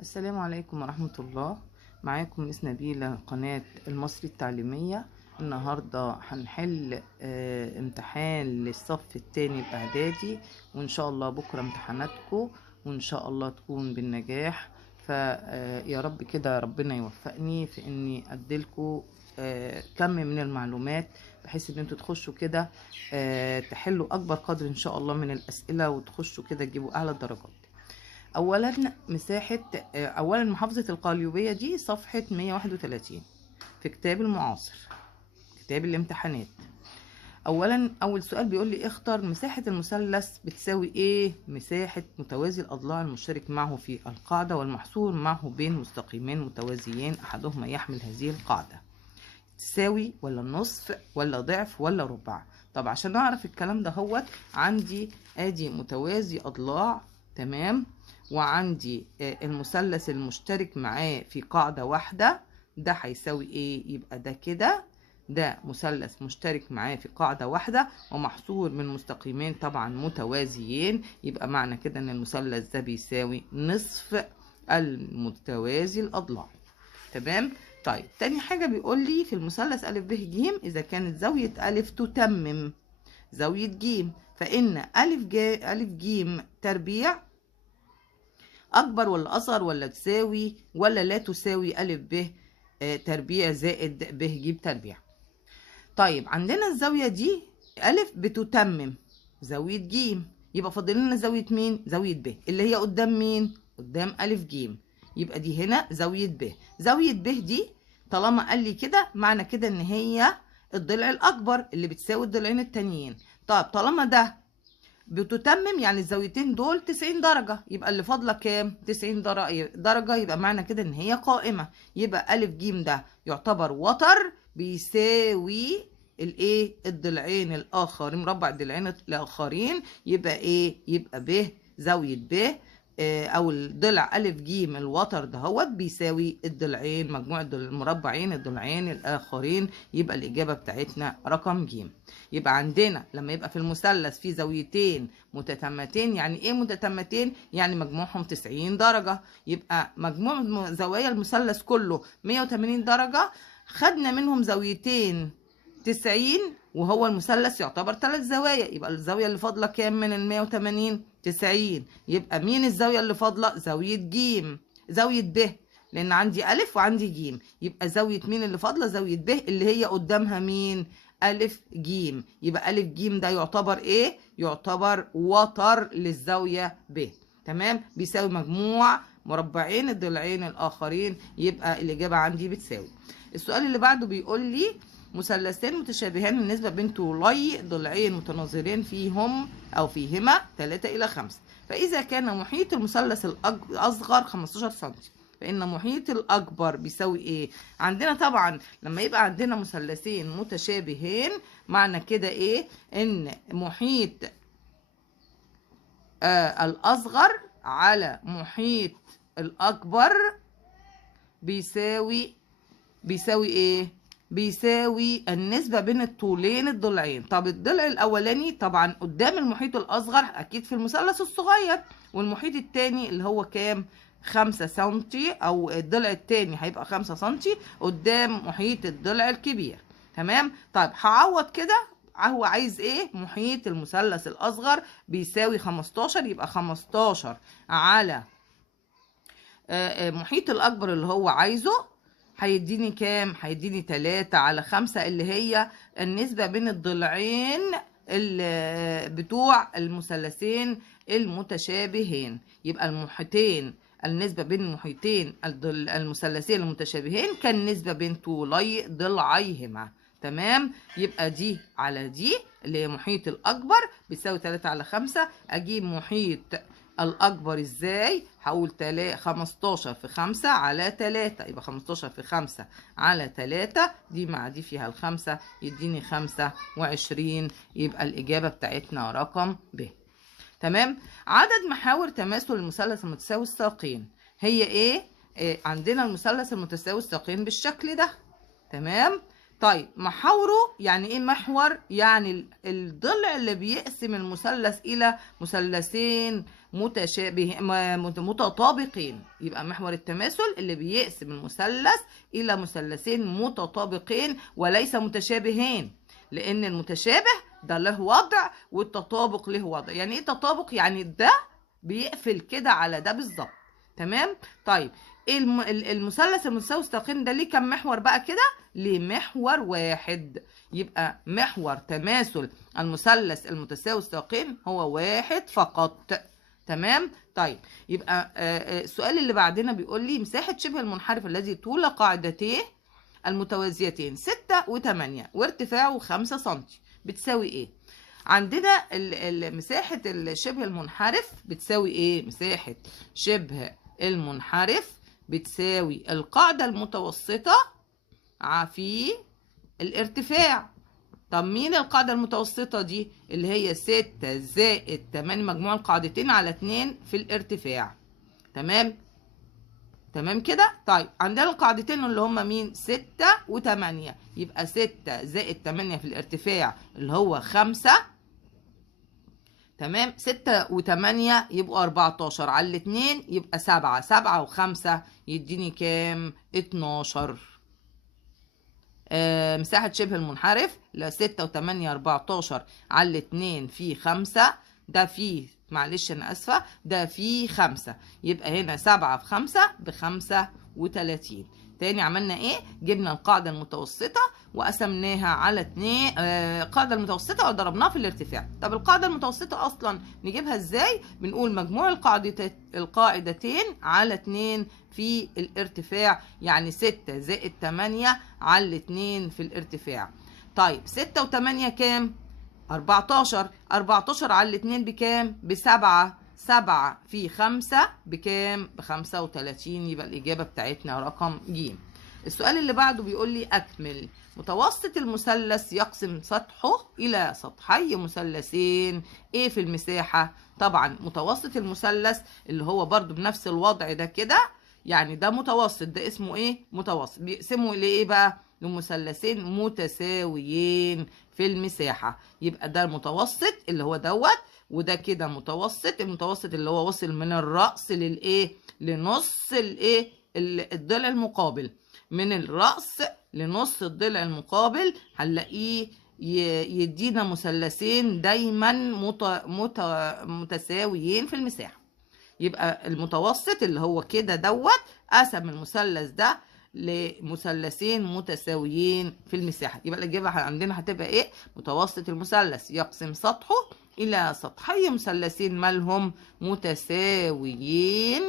السلام عليكم ورحمة الله. معاكم مس نبيلة، قناة المصري التعليمية. النهاردة هنحل امتحان للصف الثاني الإعدادي، وإن شاء الله بكرة امتحاناتكم، وإن شاء الله تكون بالنجاح. فيا رب كده ربنا يوفقني في إني أديلكم كم من المعلومات، بحيث ان انتوا تخشوا كده تحلوا اكبر قدر ان شاء الله من الاسئله، وتخشوا كده تجيبوا اعلى الدرجات. اولا محافظه القليوبيه دي صفحه 131 في كتاب المعاصر، كتاب الامتحانات. اول سؤال بيقول لي اختر مساحه المثلث بتساوي ايه. مساحه متوازي الاضلاع المشترك معه في القاعده والمحصور معه بين مستقيمين متوازيين احدهما يحمل هذه القاعده. تساوي ولا النصف ولا ضعف ولا ربع؟ طب عشان اعرف الكلام ده عندي ادي متوازي اضلاع، تمام، وعندي المثلث المشترك معاه في قاعدة واحدة، ده هيساوي ايه؟ يبقى ده كده ده مثلث مشترك معاه في قاعدة واحدة ومحصور من مستقيمين طبعا متوازيين، يبقى معنى كده ان المثلث ده بيساوي نصف المتوازي الأضلاع. تمام. طيب تاني حاجة بيقول لي في المثلث أ ب ج إذا كانت زاوية أ تتمم زاوية ج، فإن أ ج تربيع أكبر ولا أصغر ولا تساوي ولا لا تساوي أ ب تربيع زائد ب ج تربيع. طيب عندنا الزاوية دي أ بتتمم زاوية ج، يبقى فاضل لنا زاوية مين؟ زاوية ب، اللي هي قدام مين؟ قدام أ ج، يبقى دي هنا زاوية ب. زاوية ب دي طالما قال لي كده معنى كده ان هي الضلع الاكبر اللي بتساوي الضلعين التانيين. طب طالما ده بتتمم يعني الزاويتين دول 90 درجة، يبقى اللي فاضله كام؟ 90 درجة، يبقى معنى كده ان هي قائمة. يبقى أ ج ده يعتبر وتر بيساوي الايه؟ الضلعين الاخرين، مربع الضلعين الاخرين، يبقى ايه؟ يبقى ب زاوية ب او الضلع أ ج الوتر دهوت بيساوي الضلعين، مجموع المربعين الضلعين الاخرين، يبقى الاجابه بتاعتنا رقم ج. يبقى عندنا لما يبقى في المثلث في زاويتين متتامتين، يعني ايه متتامتين؟ يعني مجموعهم 90 درجه، يبقى مجموع زوايا المثلث كله 180 درجه، خدنا منهم زاويتين 90 وهو المثلث يعتبر 3 زوايا، يبقى الزاويه اللي فاضله كام من ال 180؟ 90. يبقى مين الزاويه اللي فاضله؟ زاويه ج، زاويه ب، لان عندي أ وعندي ج، يبقى زاويه مين اللي فاضله؟ زاويه ب اللي هي قدامها مين؟ أ ج. يبقى أ ج ده يعتبر ايه؟ يعتبر وتر للزاويه ب، تمام، بيساوي مجموع مربعين الضلعين الاخرين، يبقى الاجابه عندي بتساوي. السؤال اللي بعده بيقول لي مثلثين متشابهان النسبة بين طولي ضلعين متناظرين فيهم أو فيهما 3 إلى 5، فإذا كان محيط المثلث الأصغر 15 سم فإن محيط الأكبر بيساوي إيه؟ عندنا طبعا لما يبقى عندنا مثلثين متشابهين معنى كده إيه؟ إن محيط الأصغر على محيط الأكبر بيساوي إيه؟ بيساوي النسبة بين الطولين الضلعين. طب الضلع الأولاني طبعا قدام المحيط الأصغر أكيد في المثلث الصغير، والمحيط التاني اللي هو كام؟ 5 سنتي، أو الضلع التاني هيبقى 5 سنتي قدام محيط الضلع الكبير، تمام؟ طيب هعوض كده، هو عايز ايه؟ محيط المثلث الأصغر بيساوي 15، يبقى 15 على محيط الأكبر اللي هو عايزه هيديني كام؟ هيديني 3 على 5 اللي هي النسبة بين الضلعين بتوع المثلثين المتشابهين. يبقى المحيطين، النسبة بين المحيطين المثلثين المتشابهين كالنسبة بين طولي ضلعيهما، تمام؟ يبقى دي على دي اللي هي محيط الأكبر بيساوي 3 على 5. أجيب محيط الأكبر إزاي؟ هقول 15 في 5 على 3، يبقى 15 في 5 على 3 دي مع دي فيها ال5 يديني 25، يبقى الإجابة بتاعتنا رقم ب، تمام؟ عدد محاور تماثل المثلث المتساوي الساقين هي إيه؟ عندنا المثلث المتساوي الساقين بالشكل ده، تمام؟ طيب محاوره يعني ايه محور؟ يعني الضلع اللي بيقسم المثلث الى مثلثين متطابقين. يبقى محور التماثل اللي بيقسم المثلث الى مثلثين متطابقين وليس متشابهين، لان المتشابه ده له وضع والتطابق له وضع. يعني ايه تطابق؟ يعني ده بيقفل كده على ده بالظبط. تمام. طيب المثلث المتساوي الساقين ده ليه كم محور بقى كده؟ ليه محور واحد. يبقى محور تماثل المثلث المتساوي الساقين هو واحد فقط. تمام. طيب يبقى السؤال اللي بعدنا بيقول لي مساحة شبه المنحرف الذي طول قاعدتيه المتوازيتين 6 و8 وارتفاعه 5 سم بتساوي ايه؟ عندنا مساحة الشبه المنحرف بتساوي ايه؟ مساحة شبه المنحرف بتساوي القاعدة المتوسطة في الارتفاع. طب مين القاعدة المتوسطة دي؟ اللي هي 6 زائد 8 مجموع القاعدتين على 2 في الارتفاع. تمام؟ تمام كده؟ طيب عندنا القاعدتين اللي هما مين؟ 6 و8. يبقى 6 زائد 8 في الارتفاع اللي هو 5. تمام. 6 و8 يبقوا 14 على الاتنين يبقى 7. 7 و5 يديني كام؟ 12. مساحة شبه المنحرف ل 6 و8 14 على الاتنين في 5. ده فيه، معلش أنا آسفة، ده فيه 5. يبقى هنا 7 في 5 ب35. تاني عملنا ايه؟ جبنا القاعدة المتوسطة وقسمناها على 2. القاعدة المتوسطة وضربناها في الارتفاع. طب القاعدة المتوسطة أصلا نجيبها ازاي؟ بنقول مجموع القاعدتين على 2 في الارتفاع، يعني 6 زائد 8 على 2 في الارتفاع. طيب 6 و8 كام؟ 14. 14 على 2 بكام؟ ب7. 7 في 5 بكام؟ ب35. يبقى الإجابة بتاعتنا رقم ج. السؤال اللي بعده بيقول لي أكمل. متوسط المثلث يقسم سطحه إلى سطحي مثلثين إيه في المساحة؟ طبعا متوسط المثلث اللي هو برضو بنفس الوضع ده كده، يعني ده متوسط، ده اسمه إيه؟ متوسط. بيقسموا لإيه بقى؟ لمثلثين متساويين في المساحة. يبقى ده المتوسط اللي هو دوت، وده كده متوسط. المتوسط اللي هو وصل من الرأس للإيه؟ لنص الإيه؟ الضلع المقابل. من الرأس لنص الضلع المقابل هنلاقيه يدينا مثلثين دايما متساويين في المساحة. يبقى المتوسط اللي هو كده دوت قسم المثلث ده لمثلثين متساويين في المساحة. يبقى الإجابة عندنا هتبقى إيه؟ متوسط المثلث يقسم سطحه إلى سطحي مثلثين مالهم متساويين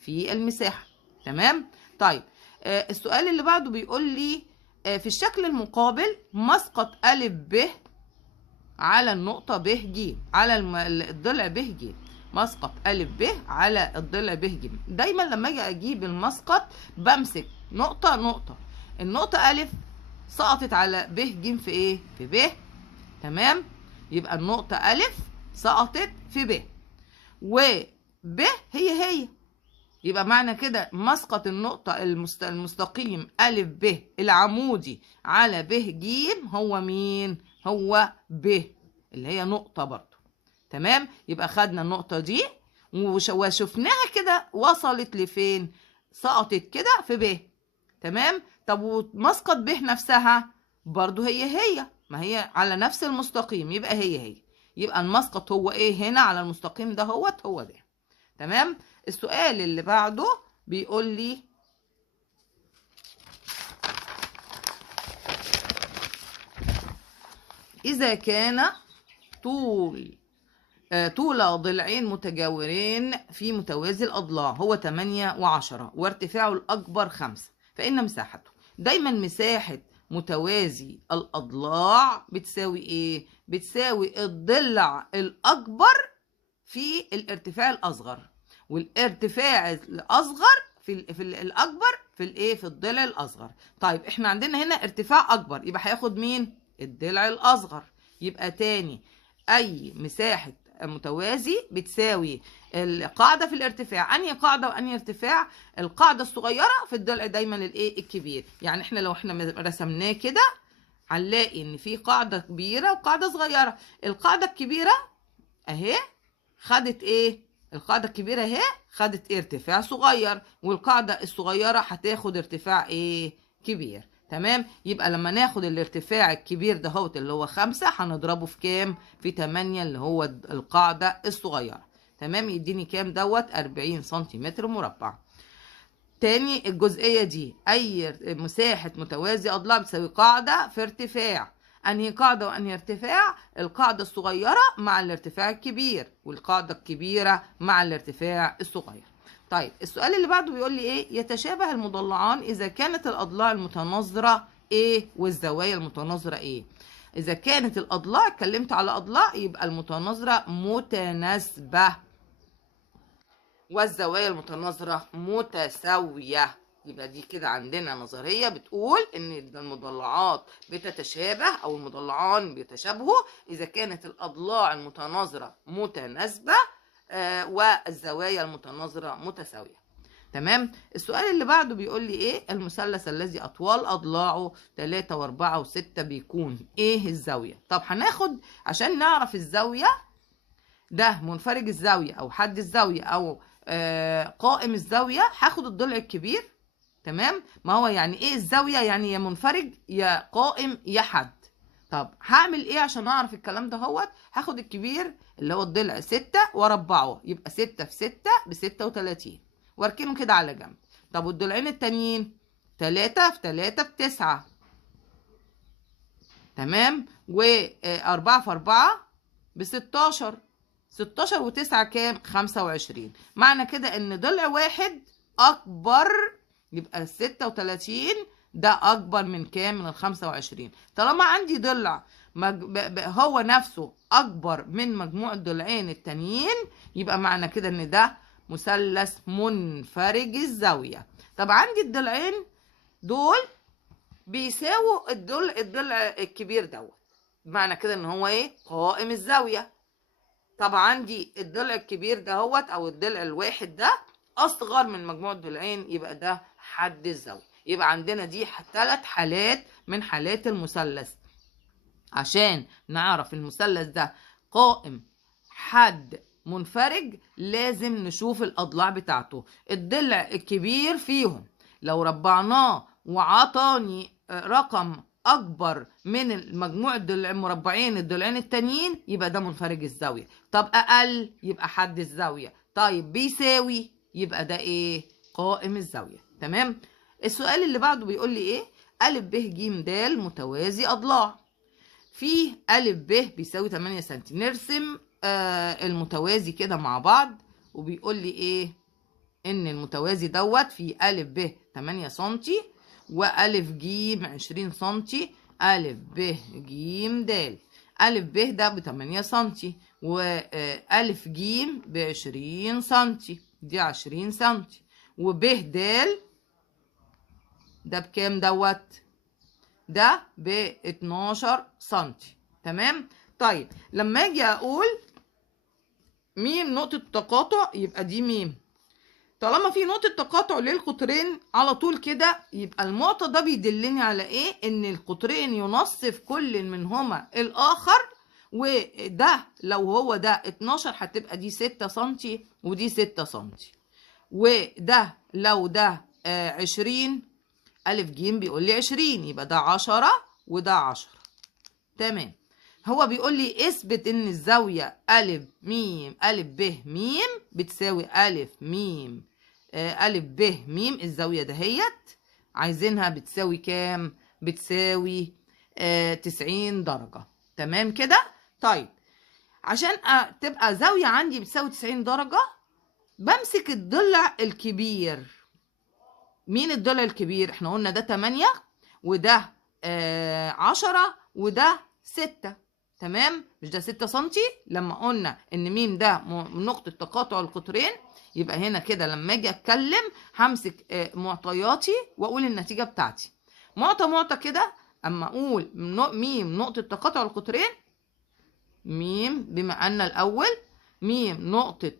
في المساحة. تمام؟ طيب السؤال اللي بعده بيقول لي في الشكل المقابل مسقط أ ب على النقطة ب ج على الضلع ب ج. مسقط أ ب على الضلع ب ج. دايما لما اجي اجيب المسقط بمسك نقطة نقطة. النقطة أ سقطت على ب ج في ايه؟ في ب. تمام؟ يبقى النقطة أ سقطت في ب، وب هي يبقى معنى كده مسقط النقطة المستقيم أ ب العمودي على ب ج هو مين؟ هو ب اللي هي نقطة برضو. تمام؟ يبقى خدنا النقطة دي وشفناها كده وصلت لفين؟ سقطت كده في ب. تمام؟ طب ومسقط ب نفسها برضو هي ما هي على نفس المستقيم، يبقى هي يبقى المسقط هو ايه هنا على المستقيم ده؟ هو ده. تمام؟ السؤال اللي بعده بيقول لي إذا كان طول ضلعين متجاورين في متوازي الأضلاع هو 8 و10 وارتفاعه الأكبر 5، فإن مساحته. دايما مساحة متوازي الأضلاع بتساوي إيه؟ بتساوي الضلع الأكبر في الارتفاع الأصغر، والارتفاع الأصغر في الأكبر في الإيه؟ في الضلع الأصغر. طيب إحنا عندنا هنا ارتفاع أكبر، يبقى هياخد مين؟ الضلع الأصغر. يبقى تاني أي مساحة متوازي بتساوي القاعده في الارتفاع، انهي قاعده وانهي ارتفاع؟ القاعده الصغيره في الضلع دايما الايه الكبير. يعني احنا لو احنا رسمناه كده هنلاقي ان في قاعده كبيره وقاعده صغيره. القاعده الكبيره اهي خدت ايه؟ القاعده الكبيره اهي خدت ارتفاع صغير، والقاعده الصغيره هتاخد ارتفاع ايه؟ كبير. تمام. يبقى لما ناخد الارتفاع الكبير ده هوت اللي هو 5 هنضربه في كام؟ في 8 اللي هو القاعده الصغيره. تمام. يديني كام دوت؟ 40 سنتيمتر مربع. تاني الجزئيه دي، اي مساحه متوازي اضلاع بتساوي قاعده في ارتفاع. انهي قاعده وانهي ارتفاع؟ القاعده الصغيره مع الارتفاع الكبير، والقاعده الكبيره مع الارتفاع الصغير. طيب السؤال اللي بعده بيقول لي ايه؟ يتشابه المضلعان اذا كانت الاضلاع المتناظره ايه والزوايا المتناظره ايه؟ اذا كانت الاضلاع، اتكلمت على اضلاع، يبقى المتناظره متناسبه والزوايا المتناظره متساويه. يبقى دي كده عندنا نظريه بتقول ان المضلعات بتتشابه او المضلعان بيتشابهوا اذا كانت الاضلاع المتناظره متناسبه والزوايا المتناظره متساويه. تمام. السؤال اللي بعده بيقول لي ايه؟ المثلث الذي اطوال اضلاعه 3 و4 و6 بيكون ايه الزاويه؟ طب هناخد عشان نعرف الزاويه ده منفرج الزاويه او حد الزاويه او قائم الزاويه، هاخد الضلع الكبير. تمام. ما هو يعني ايه الزاويه؟ يعني يا منفرج يا قائم يا حد. طب هعمل ايه عشان اعرف الكلام ده هوت؟ هاخد الكبير اللي هو الضلع 6 واربعه، يبقى 6 في 6 ب 36 واركنه كده على جنب. طب والضلعين التانيين 3 في 3 ب 9. تمام. و4 في 4 ب 16. 16 و9 كام؟ 25. معنى كده ان ضلع واحد اكبر، يبقى ال 36 ده اكبر من كام؟ من ال 25. طالما عندي ضلع هو نفسه اكبر من مجموع الضلعين التانيين، يبقى معنى كده ان ده مثلث منفرج الزاويه. طب عندي الضلعين دول بيساووا الضلع الكبير دوت، معنى كده ان هو ايه؟ قائم الزاويه. طب عندي الضلع الكبير دهوت او الضلع الواحد ده اصغر من مجموع الضلعين، يبقى ده حد الزاويه. يبقى عندنا دي 3 حالات من حالات المثلث. عشان نعرف المثلث ده قائم حد منفرج لازم نشوف الاضلاع بتاعته. الضلع الكبير فيهم لو ربعناه وعطاني رقم اكبر من مجموع الضلع مربعين الضلعين التانيين، يبقى ده منفرج الزاويه. طب اقل يبقى حد الزاويه. طيب بيساوي يبقى ده ايه؟ قائم الزاويه. تمام. السؤال اللي بعده بيقول لي ايه؟ ا ب ج د متوازي اضلاع. في ا ب بيساوي 8 سم. نرسم المتوازي كده مع بعض. وبيقول لي ايه؟ ان المتوازي دوت في ا ب 8 سم والف ج 20 سم. ا ب ج د. ا ب ده ب 8 سم والف ج ب 20 سم، دي 20 سم. وب د ده بكام دوت؟ ده ب 12 سم. تمام. طيب لما اجي اقول ميم نقطة تقاطع، يبقى دي ميم. طالما في نقطة تقاطع للقطرين على طول كده، يبقى المعطى ده بيدلني على ايه؟ ان القطرين ينصف كل منهما الاخر. وده لو هو ده 12 هتبقى دي 6 سم ودي 6 سم. وده لو ده 20 ألف ج بيقول لي 20، يبقى ده 10 وده 10. تمام. هو بيقول لي اثبت ان الزاوية ألف ميم ألف ب ميم بتساوي ألف ميم ألف ب ميم. الزاوية دهيت عايزينها بتساوي كام؟ بتساوي 90 درجة. تمام كده. طيب عشان تبقى زاوية عندي بتساوي 90 درجة بمسك الضلع الكبير. مين الضلع الكبير؟ احنا قلنا ده 8 وده 10 وده 6. تمام. مش ده 6 سنتي؟ لما قلنا ان ميم ده نقطة تقاطع القطرين، يبقى هنا كده لما اجي اتكلم همسك معطياتي واقول النتيجة بتاعتي. معطى كده اما اقول ميم نقطة تقاطع القطرين، ميم بما ان الاول ميم نقطة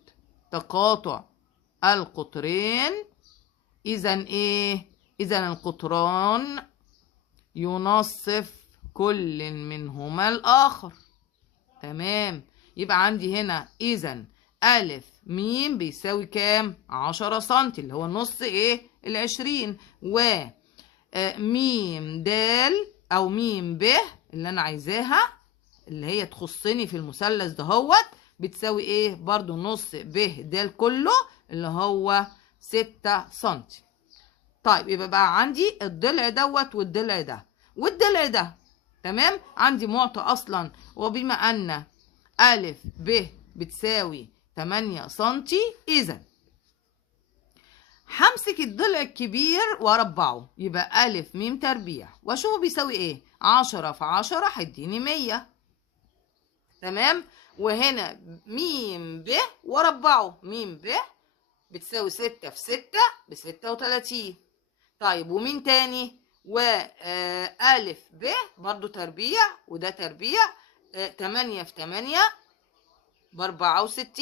تقاطع القطرين، إذا إيه؟ إذا القطران ينصف كل منهما الآخر. تمام. يبقى عندي هنا إذا ألف ميم بيساوي كام؟ 10 سنتي اللي هو نص إيه؟ 20. و ميم دال أو ميم ب اللي أنا عايزاها اللي هي تخصني في المثلث دهوت بتساوي إيه؟ برضو نص ب دال كله اللي هو 6 سنتي. طيب يبقى بقى عندي الضلع دوت والضلع ده والضلع ده. تمام. عندي معطى أصلا، وبما أن ألف ب بتساوي 8 سنتي، إذا همسك الضلع الكبير واربعه، يبقى ألف ميم تربيع واشوفه بيساوي ايه. 10 في 10 هيديني 100. تمام. وهنا ميم ب واربعه، ميم ب بتساوي 6 في 6 ب36. طيب ومين تاني؟ وألف ب برضو تربيع وده تربيع، 8 في 8 ب64.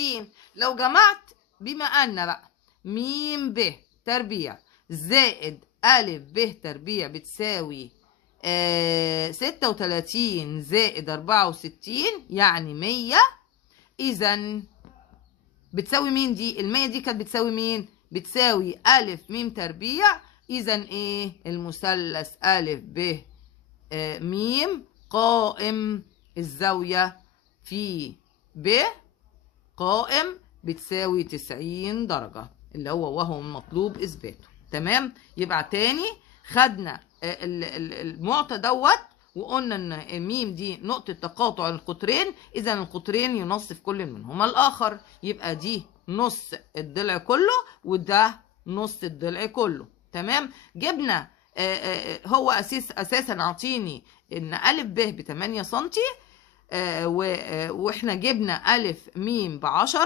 لو جمعت بما أن بقى ميم ب تربيع زائد ألف ب تربيع بتساوي 36 زائد 64 يعني 100. إذا بتساوي مين دي؟ 100 دي كانت بتساوي مين؟ بتساوي ألف ميم تربيع. إذا إيه؟ المثلث ألف ب ميم قائم الزاوية في ب قائم بتساوي 90 درجة اللي هو وهو المطلوب إثباته. تمام. يبقى تاني خدنا المعطى دوت وقلنا ان ميم دي نقطة تقاطع القطرين، اذا القطرين ينصف كل منهما الاخر، يبقى دي نص الضلع كله وده نص الضلع كله. تمام. جبنا هو اساسا عاطيني ان الف ب 8 سنتي، واحنا جبنا الف ميم ب10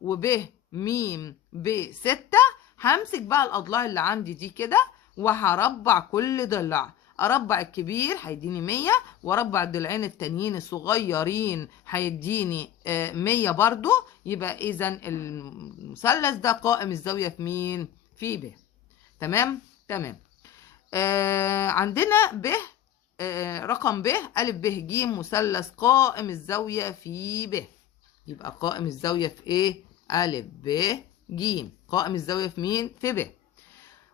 وب ميم ب6. همسك بقى الاضلاع اللي عندي دي كده وهربع كل ضلع. اربع الكبير هيديني 100 واربع الضلعين التانيين الصغيرين هيديني 100 برضو. يبقى اذا المثلث ده قائم الزاويه في مين؟ في ب. تمام. تمام. عندنا ب رقم ب ألف ب ج مثلث قائم الزاوية في ب. يبقى قائم الزاوية في ايه؟ ألف ب ج قائم الزاوية في مين؟ في ب.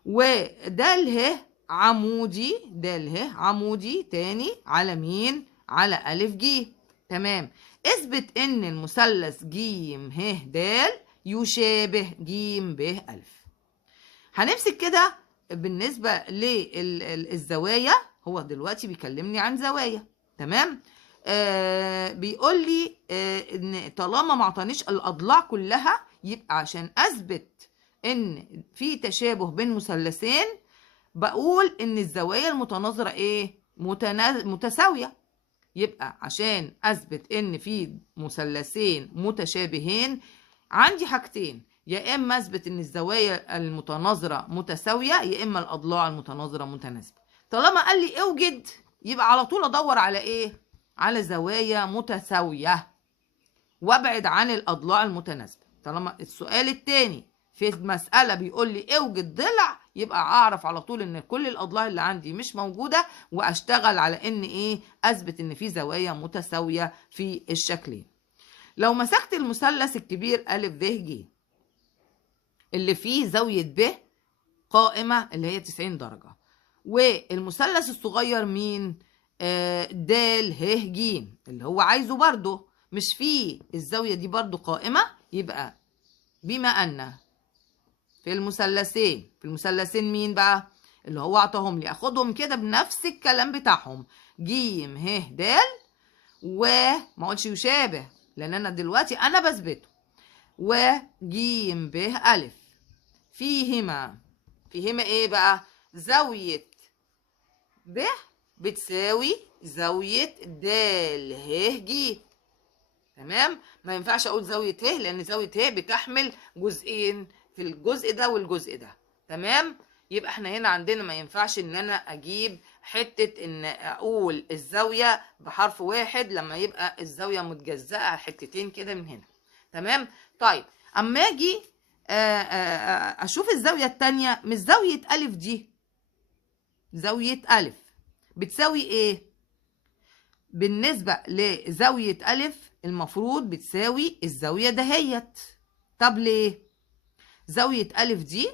وده اله عمودي، ده اله عمودي تاني على مين؟ على ألف ج. تمام. اثبت ان المثلث ج ه د يشابه ج ب ألف. هنمسك كده بالنسبة للزوايا، هو دلوقتي بيكلمني عن زوايا. تمام. بيقول لي ان طالما ما عطانيش الاضلاع كلها، يبقى عشان اثبت ان في تشابه بين مثلثين بقول ان الزوايا المتناظرة ايه؟ متساوية. يبقى عشان اثبت ان في مثلثين متشابهين عندي حاجتين، يا اما اثبت ان الزوايا المتناظره متساويه يا اما الاضلاع المتناظره متناسبه. طالما قال لي اوجد يبقى على طول ادور على ايه؟ على زوايا متساويه وابعد عن الاضلاع المتناسبه. طالما السؤال الثاني في المساله بيقول لي اوجد ضلع، يبقى اعرف على طول ان كل الاضلاع اللي عندي مش موجوده واشتغل على ان ايه؟ اثبت ان في زوايا متساويه في الشكلين. لو مسكت المثلث الكبير ا ب ج اللي فيه زاوية ب قائمة اللي هي 90 درجة، والمثلث الصغير مين؟ د ه ج اللي هو عايزه برضه مش فيه الزاوية دي برضه قائمة، يبقى بما أن في المثلثين مين بقى؟ اللي هو عطاهم لي أخدهم كده بنفس الكلام بتاعهم ج ه د، وما اقولش يشابه لأن أنا دلوقتي أنا بثبته، وج ب ألف فيهما ايه بقى؟ زاوية ب بتساوي زاوية د ه ج. تمام. ما ينفعش اقول زاوية ه لان زاوية ه بتحمل جزئين في الجزء ده والجزء ده. تمام. يبقى احنا هنا عندنا ما ينفعش ان انا اجيب حتة ان اقول الزاوية بحرف واحد لما يبقى الزاوية متجزأة حتتين كده من هنا. تمام. طيب اما اجي اشوف الزاويه التانية، مش زاويه الف دي، زاويه الف بتساوي ايه؟ بالنسبه لزاويه الف المفروض بتساوي الزاويه دهيت. طب ليه؟ زاويه الف دي